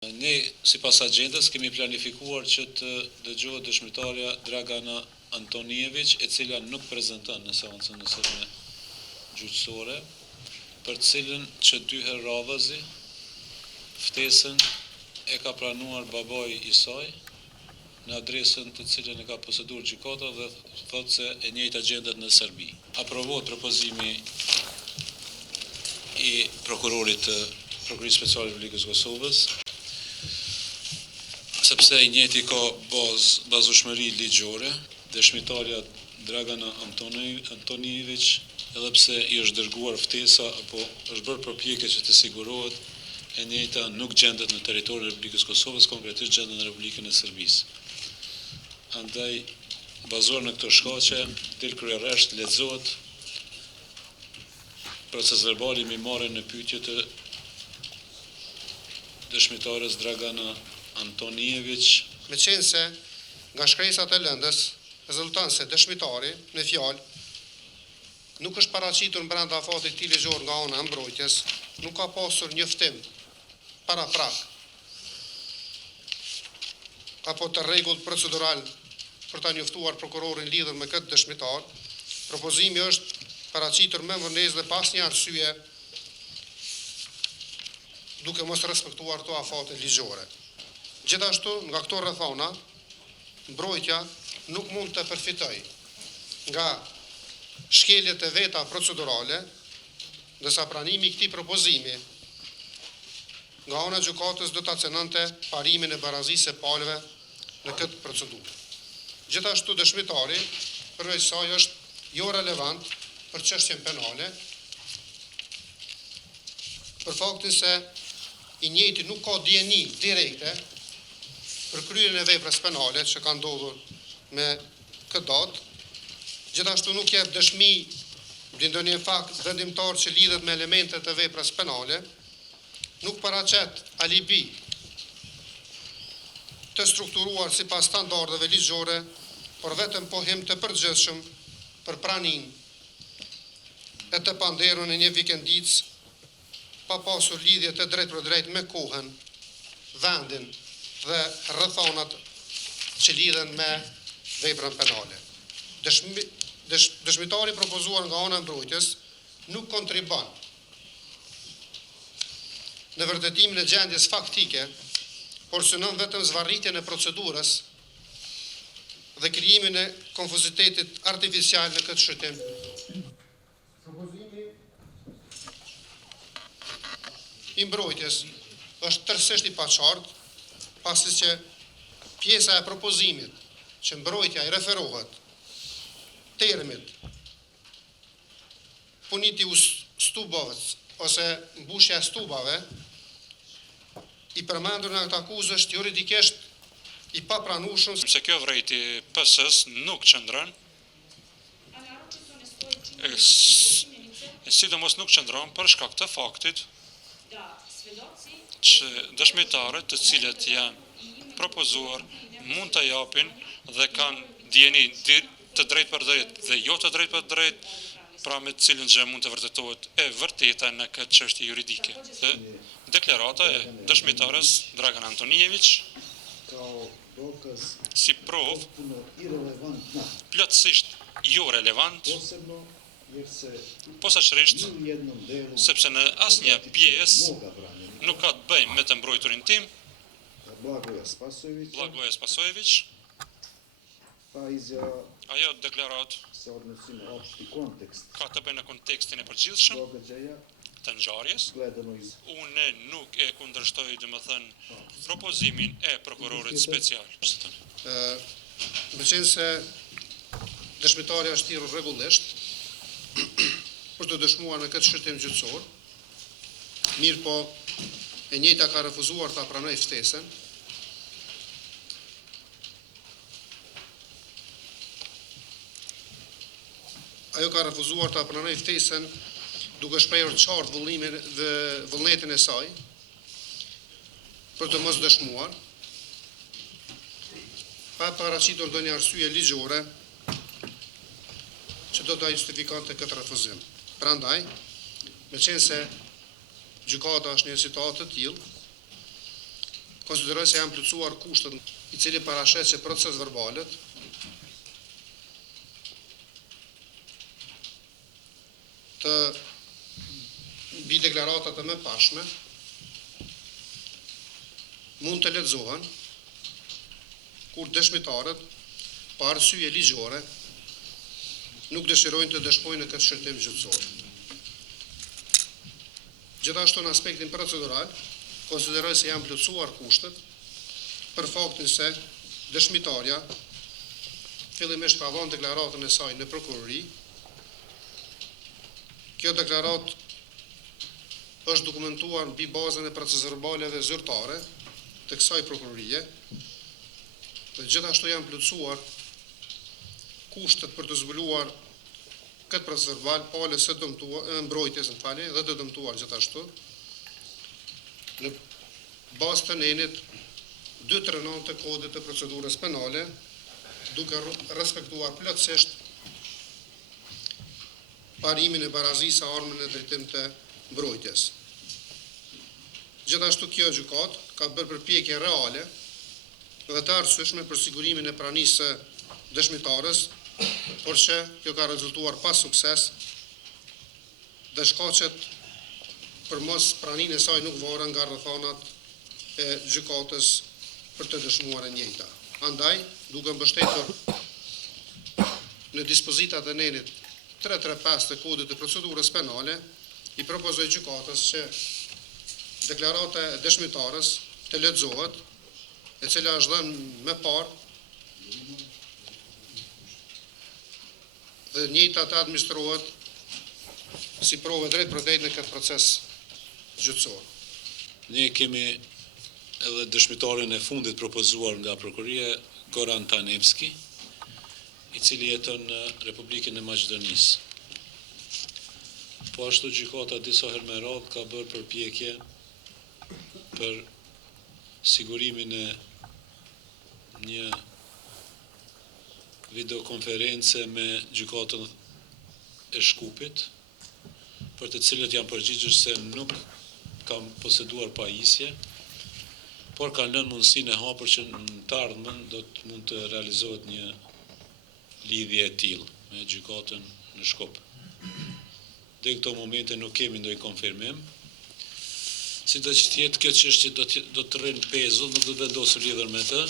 Ne, sipas agjendës, kemi planifikuar që të dëgjohet dëshmitarja Dragana Antoniević, e cila nuk prezanton në seancën e sotme gjyqësore, për cilën që 2 herë radhazi ftesën e ka pranuar babai i saj në adresën të cilën e ka poseduar gjykata dhe thotë se e njëjta gjendet në Serbi. Aprovohet propozimi i prokurorit të Prokurisë Speciale të Republikës Kosovës, sepse i njëjti ka bazueshmëri ligjore, dëshmitarja Dragana Antoniević, edhe pse i është dërguar ftesa apo është bërë përpjekje që të sigurohet, e njëjta nuk gjendet në territorin e Republikës Kosovës, konkretisht gjendet në Republikën e Serbisë. Andaj, bazuar në këto shkaqe, del kryerresht lexohet proces verbali me marrjen në pyetje të dëshmitares Dragana Antoniević. Me qenë se nga shkresat e lëndës rezulton se dëshmitari në fjalë nuk është paraqitur brenda afatit këtij ligjor nga ana e mbrojtjes, nuk ka pasur njoftim paraprak apo të rregullt procedural për ta njoftuar prokurorin lidhur me këtë dëshmitar, propozimi është paraqitur me vonesë dhe pas një arsye duke mos respektuar këto afate ligjore. Gjithashtu, nga këto rrethona, mbrojtja nuk mund të përfitojë nga shkeljet e veta procedurale, ndërsa pranimi i këtij propozimi nga ana e gjykatës do ta cënonte parimin e barazisë së palëve në këtë procedurë. Gjithashtu, dëshmitari përveç saj është jo relevant për çështjen penale, për faktin se i njëjti nuk ka dieni direkte për kryerjen e veprës penale që ka ndodhur me këtë datë. Gjithashtu nuk jep dëshmi mbi ndonjë fakt vendimtar që lidhet me elementet e veprës penale, nuk paraqet alibi të strukturuar sipas standardeve ligjore, por vetëm pohim të përgjithshëm për praninë e të panderun e një vikendicë pa pasur lidhje të drejt për drejt me kohën, vendin dhe rrethonat që lidhen me veprën penale. Dëshmitari propozuar nga ana e mbrojtjes nuk kontribon në vërtetimin e gjendjes faktike, por synon vetëm zvarritjen e procedurës dhe krijimin e konfuzitetit artificial në këtë shëtim. Propozimi i mbrojtjes është tërësisht i paqartë, pasi që pjesa e propozimit që mbrojtja i referohet termit puniti u stubave ose mbushja e stubave i përmendur në këtë akuzë është juridikisht i papranueshëm. Se kjo vërejti PS-s nuk qëndron, sidomos nuk qëndron për shkak të faktit që dëshmitarët të cilët janë propozuar mund të japin dhe kanë dieni të drejt për drejt dhe jo të drejt për drejt, pra me të cilën gjë mund të vërtetohet e vërteta në këtë çështje juridike. Dhe deklarata e dëshmitares Dragana Antoniević si provë plotësisht jo relevant, posaçërisht sepse në asnjë pjesë nuk ka të bëjë me të mbrojturin tim, Blagoja Spasojević. Ajo deklarat ka të bëjë në kontekstin e përgjithshëm të ngjarjes. Unë nuk e kundërshtoj, domethënë, propozimin e prokurorit special. Me qenë se dëshmitari është thirrur rregullisht për të dëshmuar në këtë shëtim gjyqësor, mirë po e njëjta ka refuzuar ta pranojë ftesën. Ajo ka refuzuar ta pranojë ftesën duke shprehur qartë vullnetin e saj për të mos dëshmuar, pa paraqitur ndonjë arsye ligjore që do ta justifikante këtë refuzim. Prandaj, me qenë se gjykata është në një situatë të tillë, konsideroj se janë plotësuar kushtet i cili parashet që proces verbalet të mbi deklaratat e mëparshme mund të lexohen kur dëshmitarët pa arsye ligjore nuk dëshirojnë të dëshmojnë në këtë shërtim gjyqësor. Gjithashtu në aspektin procedural, konsideroj se janë plotësuar kushtet për faktin se dëshmitarja fillimisht ka dhënë deklaratën e saj në prokurori. Kjo deklarat është dokumentuar mbi bazën e procesverbaleve zyrtare të kësaj prokurorie. Dhe gjithashtu janë plotësuar kushtet për të zbuluar këtë procesverbal palës së mbrojtjes dhe të dëmtuar gjithashtu në bazë të nenit 239 të kodit të procedurës penale, duke respektuar plotësisht parimin e barazisë së armën në drejtim të mbrojtjes. Gjithashtu kjo gjykat ka bërë përpjekje reale dhe të arsyeshme për sigurimin e pranisë së dëshmitarës, por që kjo ka rezultuar pa sukses dhe shkaqet për mos praninë e saj nuk varen nga rrethanat e gjykatës për të dëshmuar e njëjta. Andaj, duke mbështetur në dispozitat e nenit 335 të kodit të procedurës penale, i propozoj gjykatës që deklarata e dëshmitarës të lexohet, e cila është dhënë më parë dhe njëjta të administrohet si provë drejt për drejt në këtë proces gjyqësor. Ne kemi edhe dëshmitarin e fundit propozuar nga prokuroria Goran Tanevski, i cili jeton në Republikën e Maqedonisë. Po ashtu gjykata disa herë me radhë ka bërë përpjekje për sigurimin e një videokonference me gjykatën e Shkupit, për të cilët janë përgjigjur se nuk kam poseduar pajisje, por kanë lënë mundësinë e hapur që në të ardhmen do të mund të realizohet një lidhje e tillë me gjykatën në Shkup. Deri këto momente nuk kemi ndonjë konfirmim. Si do që tjetë kjo çështje do të rrinë pezull, nuk do të vendosur lidhur me të,